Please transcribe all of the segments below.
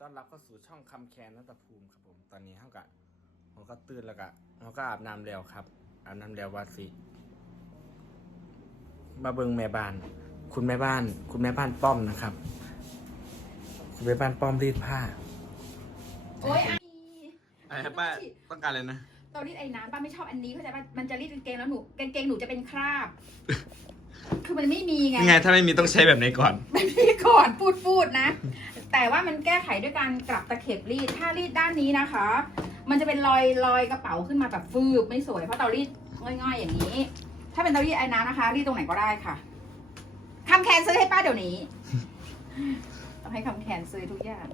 ต้อนรับเข้าสู่ช่องคำแคนนัตภูมิครับผมตอนนี้เขากะเขาก็ตื่นแล้วกะเขาก็อาบน้ำแล้วครับ อาบน้ำแล้วว่าสิมาเบิงแม่บ้าน คุณแม่บ้าน คุณแม่บ้านป้อมนะครับ คุณแม่บ้านป้อมรีดผ้าโอ๊ยไออะไรป้าต้องการเลยนะตอนรีดไอ้น้ำป้าไม่ชอบอันนี้เข้าใจป่ะมันจะรีดกางเกงแล้วหนูกางเกงหนูจะเป็นคราบ คือมันไม่มีไงยังไงถ้าไม่มีต้องใช้แบบไหนก่อนมันมีก่อนพูดพูดนะ แต่ว่ามันแก้ไขด้วยการกลับตะเข็บรีด ถ้ารีดด้านนี้นะคะ มันจะเป็นรอยรอยกระเป๋าขึ้นมาแบบฟืบไม่สวยเพราะเตารีดง่อยๆอย่างนี้ ถ้าเป็นเตารีดไอ้น้ำนะคะรีดตรงไหนก็ได้ค่ะคำแคนซื้อให้ป้าเดี๋ยวนี้ต้องให้คำแคนซื้อทุกอย่าง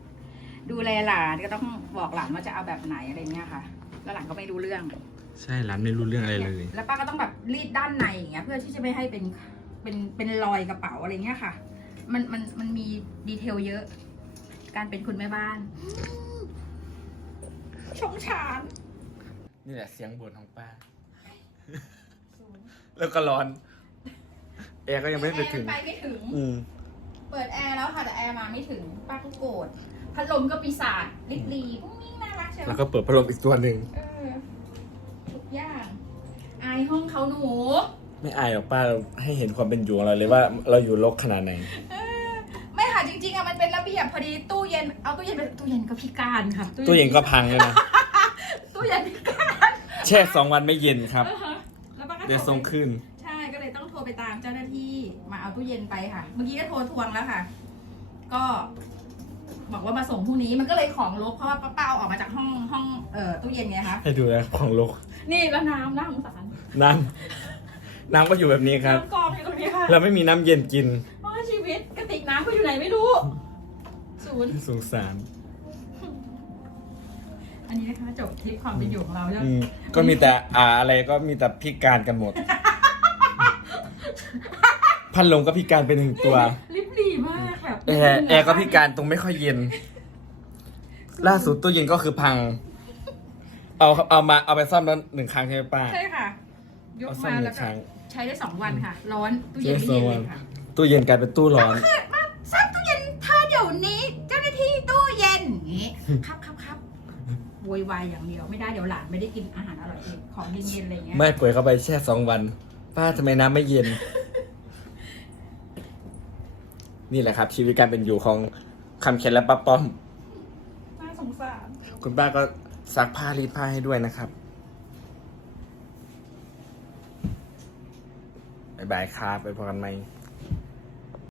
ดูแลหลานก็ต้องบอกหลานว่าจะเอาแบบไหนอะไรเงี้ยค่ะ แล้วหลานก็ไม่รู้เรื่อง ใช่ร้านไม่รู้เรื่องอะไรเลย แล้วป้าก็ต้องแบบรีดด้านในอย่างเงี้ย เพื่อที่จะไม่ให้เป็นเป็นเป็นรอยกระเป๋าอะไรเงี้ยค่ะ มันมันมันมีดีเทลเยอะ การเป็นคุณแม่บ้านชงชานนี่แหละเสียงบ่นของป้า แล้วก็ร้อน แอร์ก็ยังไม่ไปถึงแอร์ไปไม่ถึง อืม เปิดแอร์แล้วค่ะแต่แอร์มาไม่ถึง ป้าก็โกรธพัดลมก็ปีศาจลิบลีพวกนี้น่ารักเชียวแล้วก็เปิดพัดลมอีกตัวหนึ่งเออทุกอย่างอายห้องเขาหนู ไม่อายหรอกป้าให้เห็นความเป็นอยู่ของเราเลยว่าเราอยู่รกขนาดไหน เออไม่ค่ะจริงๆอะ มันเป็นระเบียบพอดีตู้เย็นเอาตู้เย็นไปตู้เย็นก็พิการค่ะตู้เย็นก็พังเลยนะ ตู้เย็นพิการแช่สองวันไม่เย็นครับเออฮะแล้วป้าก็เดี๋ยวโทส่รงไปขึ้น ใช่ก็เลยต้องโทรไปตามเจ้าหน้าที่มาเอาตู้เย็นไปค่ะ เมื่อกี้ก็โทรทวงแล้วค่ะ ก็ บอกว่ามาส่งพรุ่งนี้มันก็เลยของลกเพราะว่าป้าเอาออกมาจากห้องห้องเอ่อตู้เย็นไงคะให้ดูนะของรกนี่แล้วน้ำน้ำสงสารน้ำน้ำก็อยู่แบบนี้ครับน้ำกรองอยู่ตรงนี้ค่ะ เราไม่มีน้ำเย็นกิน อยู่ไหนไม่รู้ศูนย์สงสารอันนี้นะคะจบคลิปความเป็นอยู่ของเราแล้วอืมก็มีแต่อ่าอะไรก็มีแต่พิการกันหมด พัดลมก็พิการเป็นหนึ่งตัว ลิบหลีมากแบบแอร์แอร์ก็พิการตรงไม่ค่อยเย็น ล่าสุดตู้เย็นก็คือพัง เอาเอามาเอาไปซ่อมแล้วหนึ่งครั้งใช่ไหมป้า ใช่ค่ะ ยกเอาซ่อมมาหแล้วนึ่งก็ครั้งใช้ได้สองวันค่ะ ร้อนตู้เย็นไม่เย็นเลยค่ะ ตู้เย็นกลายเป็นตู้ร้อนาหน้าที่ตู้เย็นอย่างงี้ครับครับครับโวยวายอย่างเดียวไม่ได้เดี๋ยวหลานไม่ได้กินอาหารอร่อยเองของเย็นๆอะไรเงี้ย ไม่ป่วยเข้าไปแช่สองวัน ป้าทำไมน้ำไม่เย็น นี่แหละครับ ชีวิตการเป็นอยู่ของคำเขียนและป้าป้อม น่าสงสารคุณป้าก็ซักผ้ารีดผ้าให้ด้วยนะครับบ๊ายบายครับไปพบกันไหม